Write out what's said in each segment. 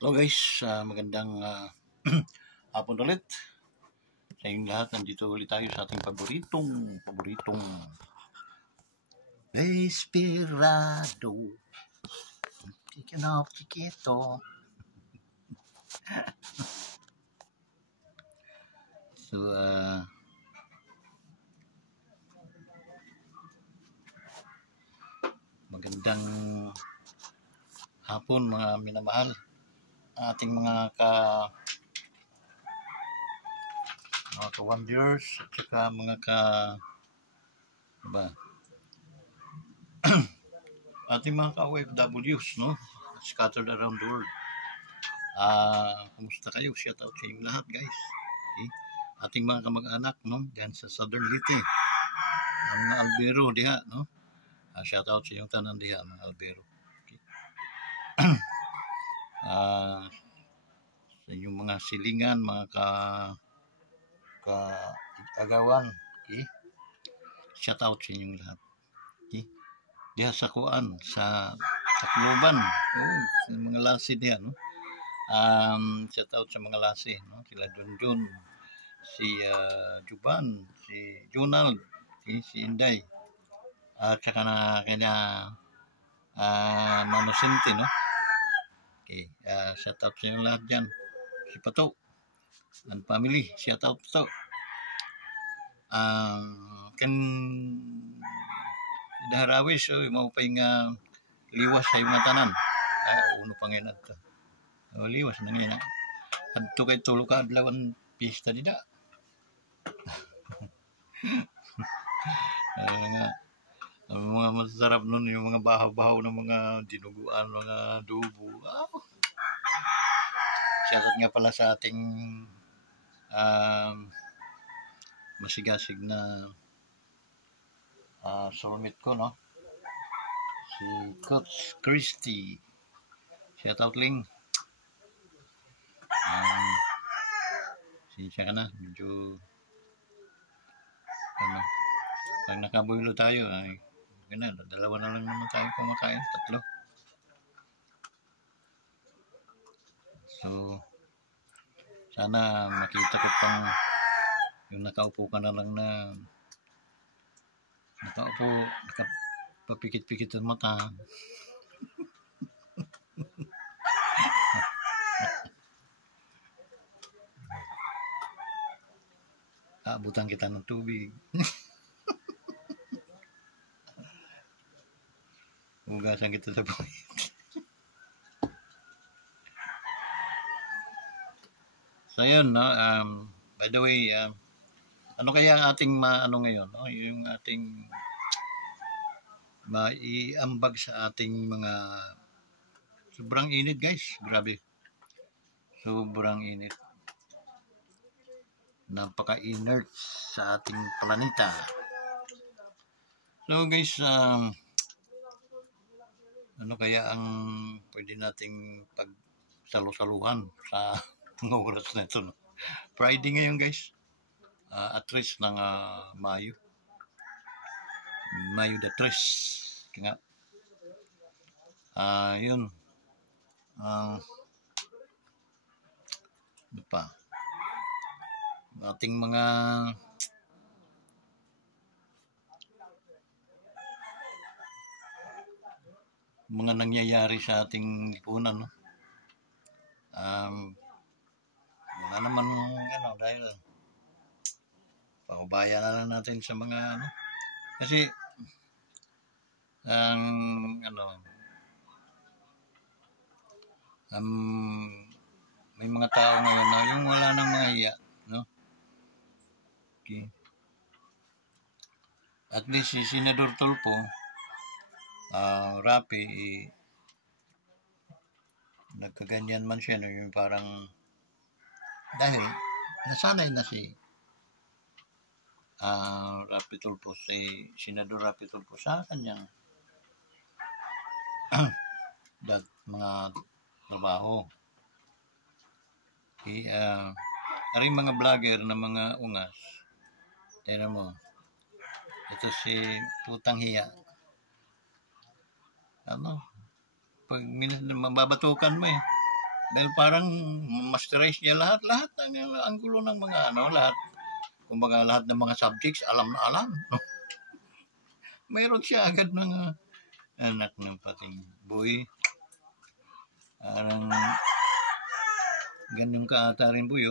Hello guys, magandang hapon ulit sa inyong lahat. Nandito ulit tayo sa ating paboritong Desperado. Chicken of Chiquito. So, magandang hapon mga minamahal, ating mga ka-wanderers at saka mga diba? Ating mga ka-OFWs, no? Scattered around the world. Kumusta kayo? Shout out sa inyong lahat, guys. Okay? Ating mga kamag-anak, no? Diyan sa Southern Leyte. Ang mga Albero diha, no? Shout out sa inyong tanan diha, mga Albero. Okay? Sa inyong mga silingan, mga ka-agawan. Okay? Shout out sa inyong lahat. Okay? Diha sa kuan, sa Tacloban. Sa mga lasi diha, no? Shout out sa mga lasi, no? Sila Junjun, si Juban, si Junald, si Inday, at saka na kanya Manosente, no? Okay, shout out sa inyong lahat dyan. Si Pato and family, shout out to. Kan daharawis, maupay nga liwas sa mga tanan. Uno pa ngayon ito. Liwas na ngayon. Adto kay tulo ka adlawan pista dida. Ang mga masarap nun, yung mga bahaw-bahaw ng mga dinuguan, mga adobo. Shoutout nga pala sa ating masigasig na soulmate ko, no? Si Coach Christy. Shoutout Ling. Sinsya ka na, medyo pag nakabuylo tayo ay dalawa na lang naman tayo kumakain, 3. So sana makita ko pang yung nakaupo ka na lang na nakapapikit-pikit ang mata. Abutan kita ng tubig. Hugasan kita sa buhay. So yun, no? By the way, ano kaya ang ating ngayon, no? Yung ating maiambag sa ating mga sobrang init, guys. Grabe. Sobrang init. Napaka-inert sa ating planeta. So guys, ano kaya ang pwede nating pagsalusaluhan sa mga oras na ito, no? Friday ngayon, guys. At least ng Mayo the 3. Kaya yun. Ano pa? Ating mga nangyayari sa ating lipunan, no? Wala naman dahil paubaya na lang natin sa mga kasi may mga tao ngayon na yung wala nang mga hiya, no? Okay. At least si Senador Tulfo, Rapi, nagkaganyan man siya, no? Yung parang dahil nasanay na si Rapi Tulfo, si Senador Rapi Tulfo sa kanyang mga trabaho. Okay, aring mga vlogger na mga ungas, tignan mo, ito si Putang Hiya, pag mababatukan mo Dahil parang masterize niya lahat ng anggulo ng mga lahat. Kumbaga lahat ng mga subjects, alam na alam. Mayroon siya agad ng anak ng pating boy. Parang ganyan ka ata rin boy.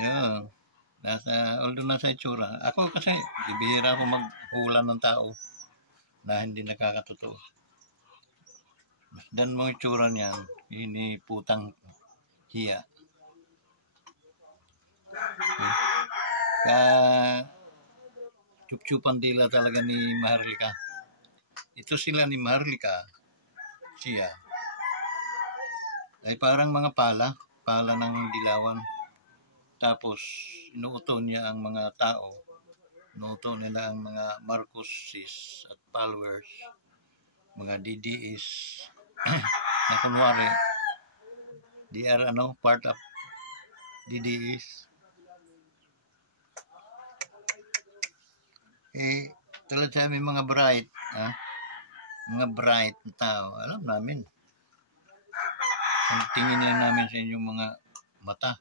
Yeah. Although nasa itsura. Ako kasi, bibihira ako maghula ng tao na hindi nakakatotoo. Dan mo itsura niyan, ini putang hiya. Chup-chupan dila talaga ni Maharlika. Ito sila ni Maharlika, siya, ay parang mga pala ng dilawan. Tapos, inuuto niya ang mga tao. Inuuto nila ang mga Marcoses at followers, mga DDS, na kunwari, they are part of DDS. Tulad sa amin mga bright, mga bright na tao, alam namin. Tingin lang namin sa inyong mga mata.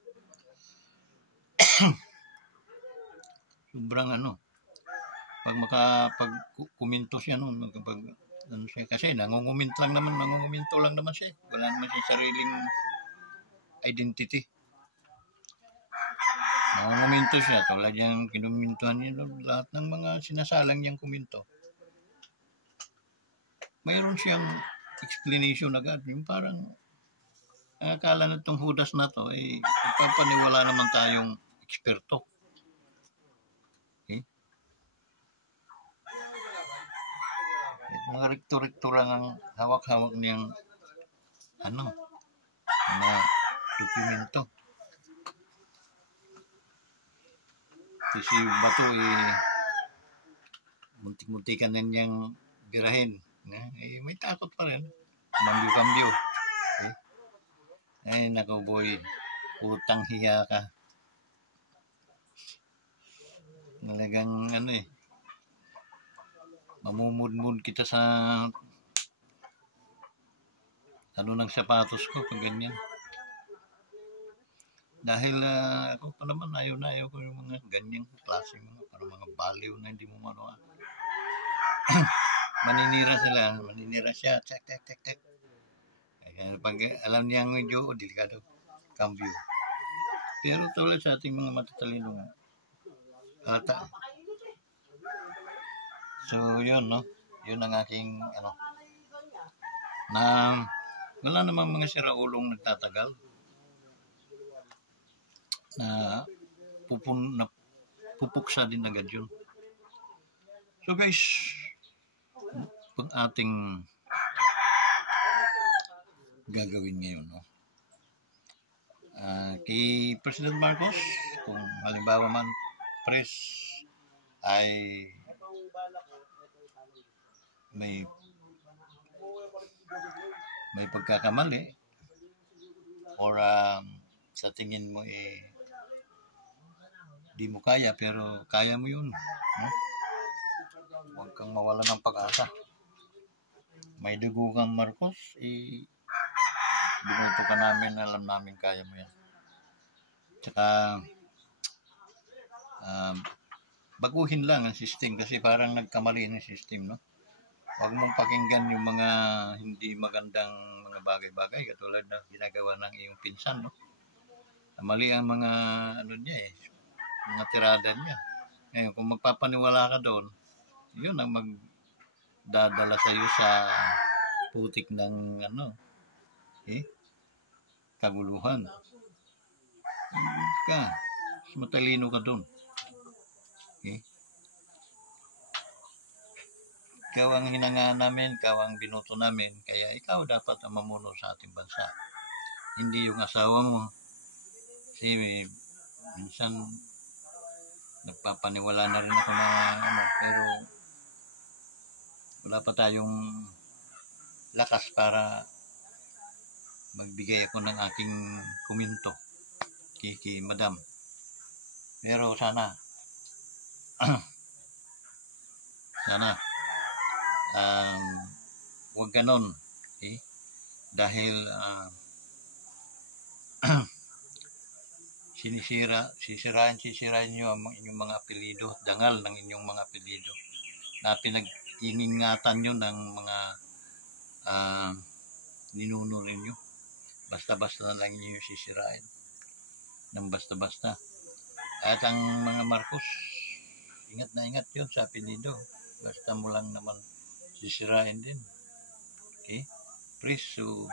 Sobrang pag kuminto siya noon, kasi nangunguminto lang naman siya. Wala naman siya sariling identity. Nangunguminto siya, tulad yung kinumintuhan niya lahat ng mga sinasalang niyang kuminto. Mayroon siyang explanation agad, yung parang akala na itong Judas na to, ipapaniwala naman tayong eksperto. Mga rektor-rektor ang hawak-hawak niyang mga dokumento. Kasi bato muntik-muntikan na niyang birahin. May takot pa rin. Mambyo-kambyo. Ay, nako boy. Utang hiya ka. Talagang mamumudmud kita sa ng sapatos ko pag ganyan. Dahil ako pa naman ayaw ko yung mga ganyang klase para mga baliw na hindi mo manoa. Maninira siya, tek. Pag alam niya ang medyo delikado, cambio. Pero tulad sa ating mga matatalino ata. So yun, no? Yun ang aking na wala namang mga siraulong nagtatagal na pupuksa din agad yun. So guys, pang ating gagawin ngayon, no? Kay President Marcos, kung halimbawa man press ay may pagkakamali or sa tingin mo di mo kaya, pero kaya mo yun, no? Huwag kang mawala ng pag-asa. May dugo kang Marcos, binoto ka namin, alam namin kaya mo yan. Tsaka baguhin lang ang system kasi parang nagkamali ng system, no? Huwag mong pakinggan yung mga hindi magandang mga bagay-bagay katulad na ginagawa ng iyong pinsan, no? Mali ang mga niya mga tirada niya. Ngayon, kung magpapaniwala ka doon, yun ang magdadala sa iyo sa putik ng kaguluhan. Matalino ka doon. Ikaw ang hinanga namin, ikaw ang binuto namin, kaya ikaw dapat ang mamuno sa ating bansa. Hindi yung asawa mo. Kasi minsan nagpapaniwala na rin ako na pero wala pa tayong lakas para magbigay ako ng aking komento kay Madam. Pero sana huwag ganon. dahil sisirain nyo ang inyong mga apelido, dangal ng inyong mga apelido na pinag-ingingatan nyo ng mga ninuno ninyo. Basta-basta na lang nyo sisirain ng basta-basta. At ang mga Marcos, ingat na ingat yun sa apelido. Basta mo lang naman sisirain din. Okay? Please, so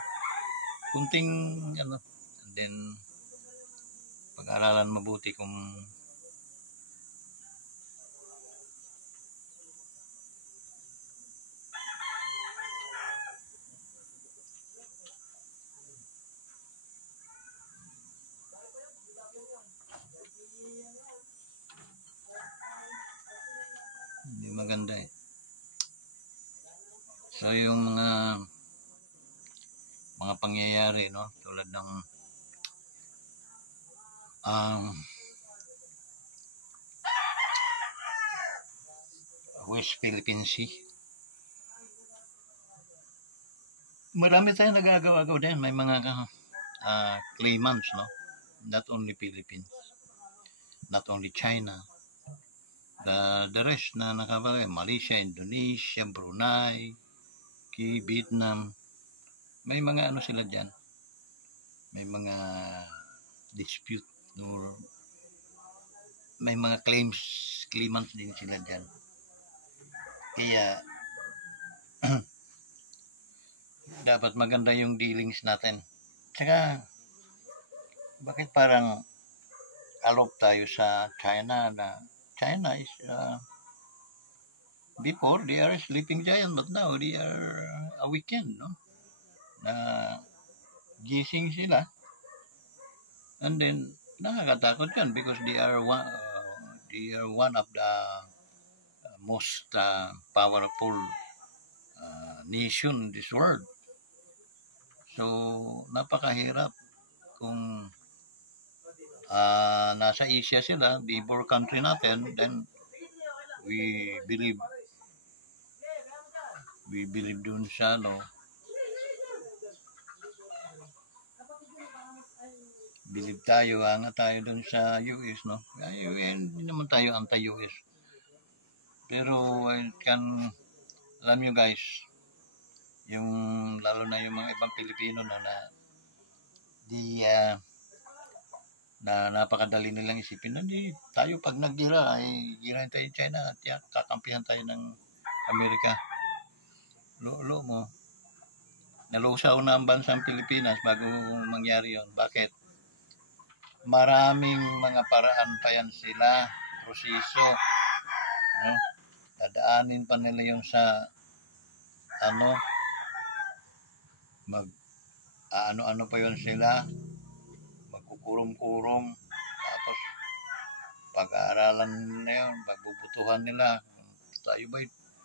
kunting and then pag-aralan mabuti kung hindi maganda eh. So yung mga pangyayari, no, tulad ng West Philippine Sea, marami tayong nagagawa din. May mga claimants, no, not only Philippines, not only China, the rest na nakabagay, Malaysia, Indonesia, Brunei, Vietnam, may mga sila dyan, may mga dispute or may mga claimants din sila dyan. Kaya dapat maganda yung dealings natin. Tsaka bakit parang alop tayo sa China na China is before they are a sleeping giant, but now they are a weekend, no? Gising sila, and then nakakatakot yan because they are one of the most powerful nation in this world. So napakahirap kung nasa Asia sila, neighbor country natin, then we believe dun sa believe tayo, hanga tayo dun sa US, no? Hindi naman tayo anti-US. Pero alam nyo guys, lalo na yung mga ibang Pilipino na napakadali nilang isipin na di tayo pag naggira ay girahin tayo China at kakampihan tayo ng Amerika. Lo mo, nalusaw na ang bansang Pilipinas bago mangyari yon. Bakit? Maraming mga paraan pa yan sila, proseso, no? Dadaanin pa nila yung sa ano pa yon sila, magkukurom-kurom, tapos pag-aaralan nila yun, magbubutuhan nila, tayo ba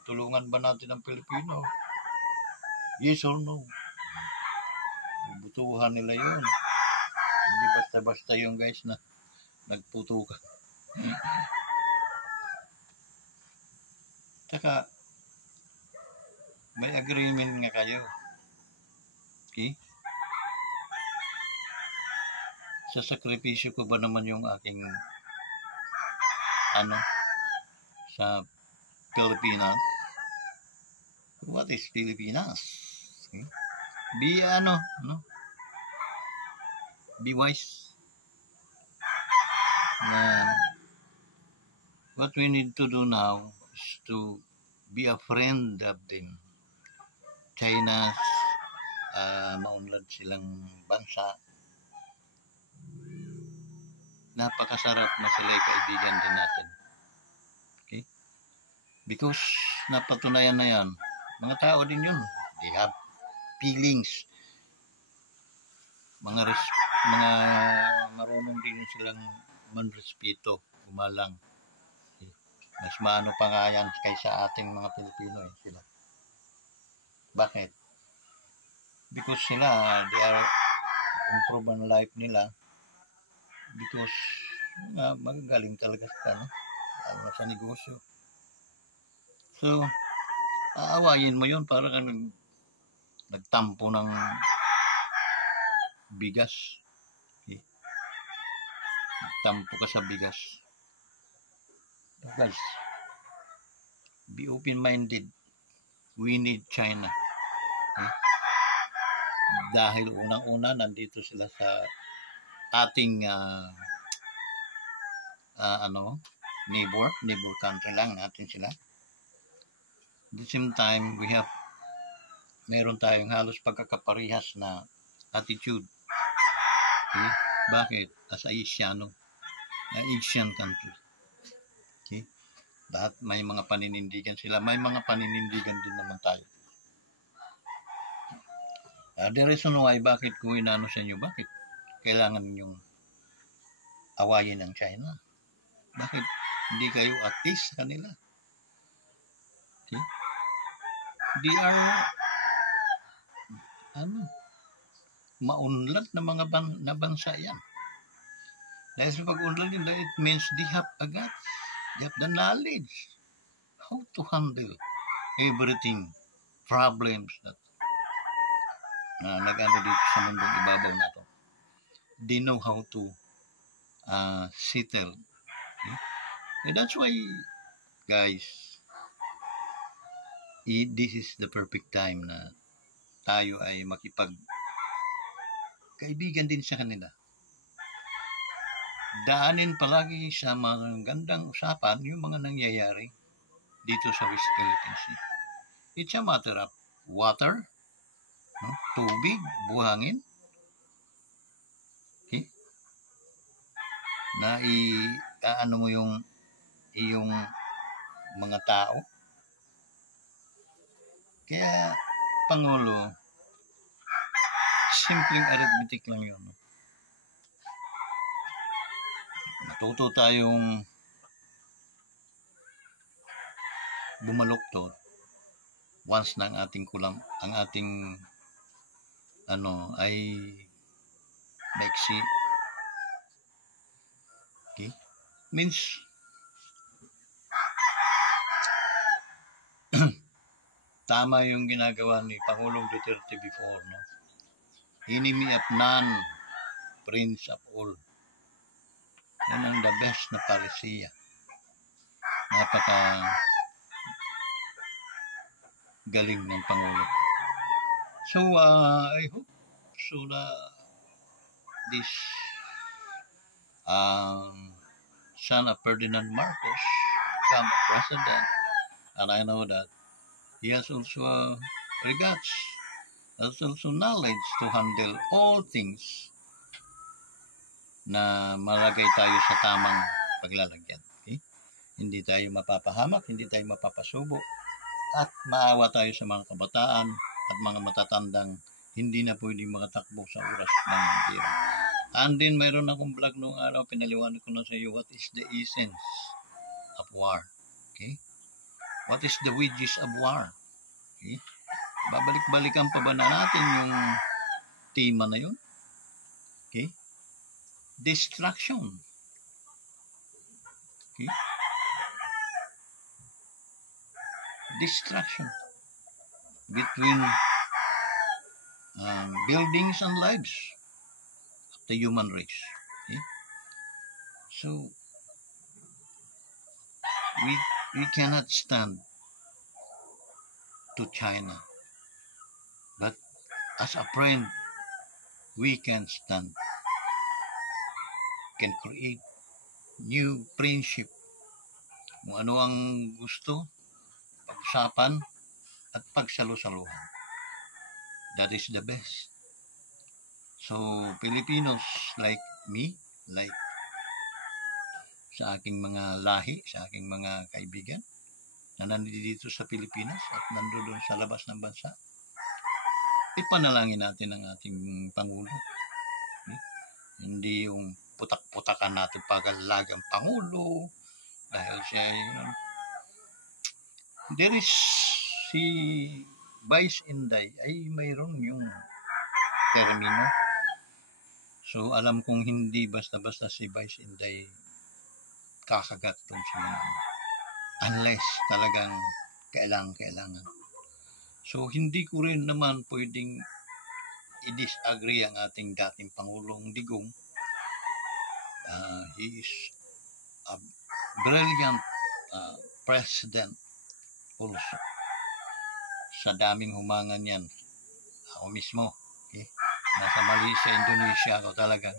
tulungan ba natin ang Pilipino? Yes or no? Bubutuhan nila yun. Hindi basta-basta yung guys na nagputukan. Tsaka may agreement nga kayo. Okay? Sa sakripisyo ko ba naman yung aking sa Pilipinas? What is Pilipinas? Okay? Be wise. What we need to do now is to be a friend of them. China's maunlad silang bansa. Napakasarap na sila'y kaibigan din natin. Okay? Because napatunayan na yan. Mga tao din yun. They have feelings. Mga marunong din silang manrespeto, umalang. Okay? Mas maano pa nga yan kaysa ating mga Pilipino sila. Bakit? Because sila, they are improve ang life nila. Because magagaling talaga sila, no? Sa negosyo. So, aawayin mo yun para ka nagtampo ng bigas. Okay? Tampo ka sa bigas. Guys, be open-minded. We need China. Okay? Dahil unang-una, nandito sila sa ating neighbor country lang natin sila. At the same time, meron tayong halos pagkakaparihas na attitude. Okay? Bakit? As a Asian country. Okay? Lahat may mga paninindigan sila. May mga paninindigan din naman tayo. The reason why, bakit ko inaano sa inyo, bakit kailangan ninyong awayin ng China? Bakit hindi kayo at least sa kanila? Okay? They are maunlad na mga bansa yan. Dahil sa pag-unlad nila, it means they have they have the knowledge how to handle everything, problems that nag-ano dito sa mundong ibabaw na to. They know how to settle. Okay? And that's why, guys, this is the perfect time na tayo ay makipag-kaibigan din sa kanila. Daanin palagi sa mga gandang usapan yung mga nangyayari dito sa West Philippine Sea. It's a matter of water, tubig, buhangin. Okay? Na ano mo yung mga tao. Kaya, Pangulo, simpleng arithmetic lang yun. Matuto tayong bumaluktot once na ang ating ay maiksi. Okay? Means tama yung ginagawa ni Pangulong Duterte before, no? Enemy of none, prince of all. Yan ang the best na palisiya. Napaka galing ng Pangulo. So, I hope so that this son of Ferdinand Marcos become a president, and I know that he has also regards, has also knowledge to handle all things na malagay tayo sa tamang paglalagyan. Okay? Hindi tayo mapapahamak, hindi tayo mapapasubo, at maawa tayo sa mga kabataan at mga matatandang hindi na pwedeng makatakbo sa oras ng gera. And then, mayroon akong vlog noong araw, pinaliwanag ko na sa iyo what is the essence of war. Okay? What is the wages of war? Okay? Babalik-balikan pa ba na natin yung tema na yun? Okay? Destruction. Okay? Destruction between buildings and lives of the human race. Okay? So, we cannot stand to China, but as a friend, we can stand, can create new friendship. Kung ano ang gusto, pag-usapan at pagsalo-saluhan. That is the best. So, Filipinos like me, like sa aking mga lahi, sa aking mga kaibigan na nandito sa Pilipinas at nandoon sa labas ng bansa, ipanalangin natin ang ating Pangulo. Okay? Hindi yung putak-putakan natin pagalagang Pangulo dahil siya there is si Vice Inday ay mayroon yung termino. So alam kong hindi basta-basta si Vice Inday kakagat dun sa mga unless talagang kailangan. So hindi ko rin naman pwedeng i-disagree ang ating dating Pangulong Digong. He is a brilliant president also. Sa daming humangan yan, ako mismo, okay? Nasa Malaysia, Indonesia, ako talagang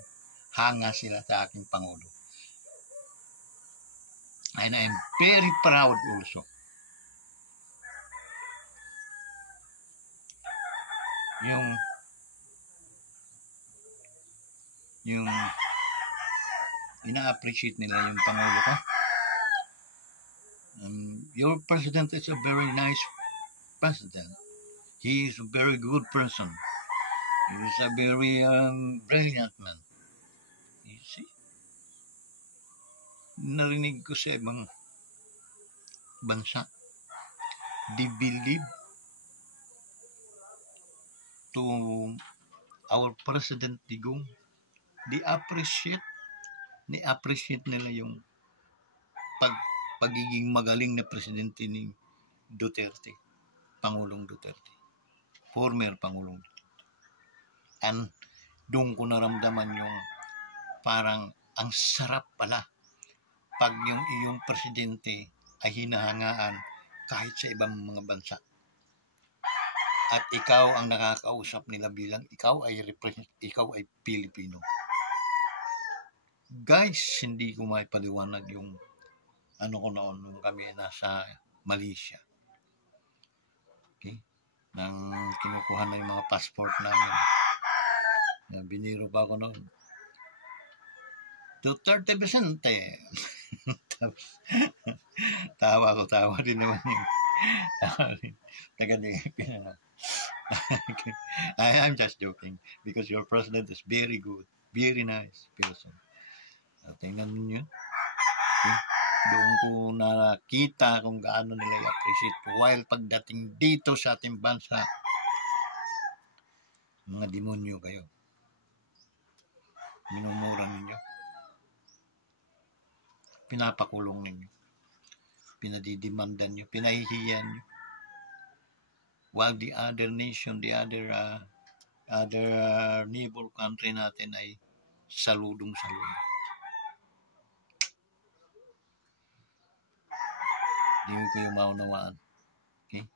hanga sila sa aking Pangulo. And I am very proud also. Yung ina-appreciate nila yung Pangulo ko. Your president is a very nice president. He is a very good person. He is a very brilliant man. You see? Narinig ko sa ibang bansa. They believe to our President Digong. They appreciate nila yung pagiging magaling na presidente ni Duterte, Pangulong Duterte, former Pangulong Duterte. And doon ko naramdaman yung parang ang sarap pala pag yung iyong presidente ay hinahangaan kahit sa ibang mga bansa. At ikaw ang nakakausap nila bilang ikaw ay Pilipino. Guys, hindi ko maipaliwanag yung ano ko noon nung kami nasa Malaysia. Okay? Nang kinukuha na yung mga passport namin. Biniro pa ako noon. Duterte Vicente. Tawa din naman yung I'm just joking because your president is very good, very nice person. Tingnan ninyo. Doon ko nakita kung gaano nila i-appreciate while pagdating dito sa ating bansa, mga demonyo kayo. Minumura ninyo. Pinapakulong ninyo. Pinadidemandan nyo. Pinahihiyan nyo. While the other nation, the other neighbor country natin ay saludong-saludong. Hindi ko yung maunawaan. Okay?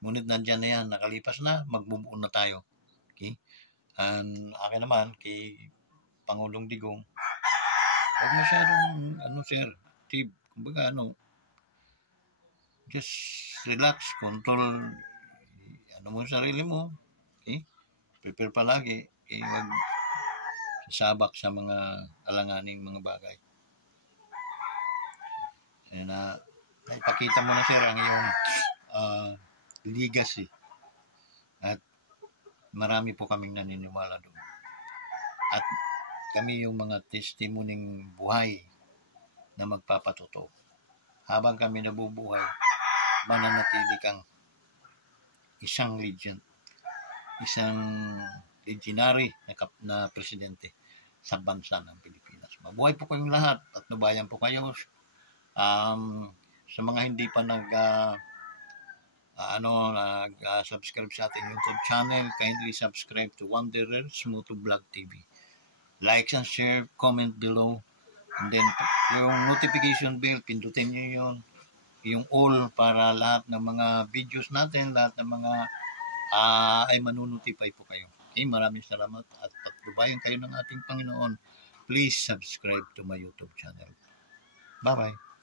Ngunit nandyan na yan, nakalipas na, magbubuo na tayo. Okay? And akin naman, kay Pangulong Digong, huwag masyadong, sir, active. Kumbaga, just relax, control, mo sarili mo. Okay? Prepare palagi. Okay? Huwag sasabak sa mga alanganing mga bagay. And, ipakita mo na sir ang iyong legacy. At marami po kaming naniniwala doon. At kami yung mga testimoning buhay na magpapatotoo. Habang kami nabubuhay, mananatili kang isang legend, isang legendary na presidente sa bansa ng Pilipinas. Mabuhay po kayong lahat at nabayan po kayo. Sa mga hindi pa subscribe sa ating YouTube channel, kindly subscribe to Wanderers Motovlog TV. Like and share, comment below, and then yung notification bell, pindutin nyo yun, yung all para lahat ng mga videos natin, lahat ng mga ay manunotify po kayo. Okay, maraming salamat at patnubayan kayo ng ating Panginoon. Please subscribe to my YouTube channel. Bye-bye.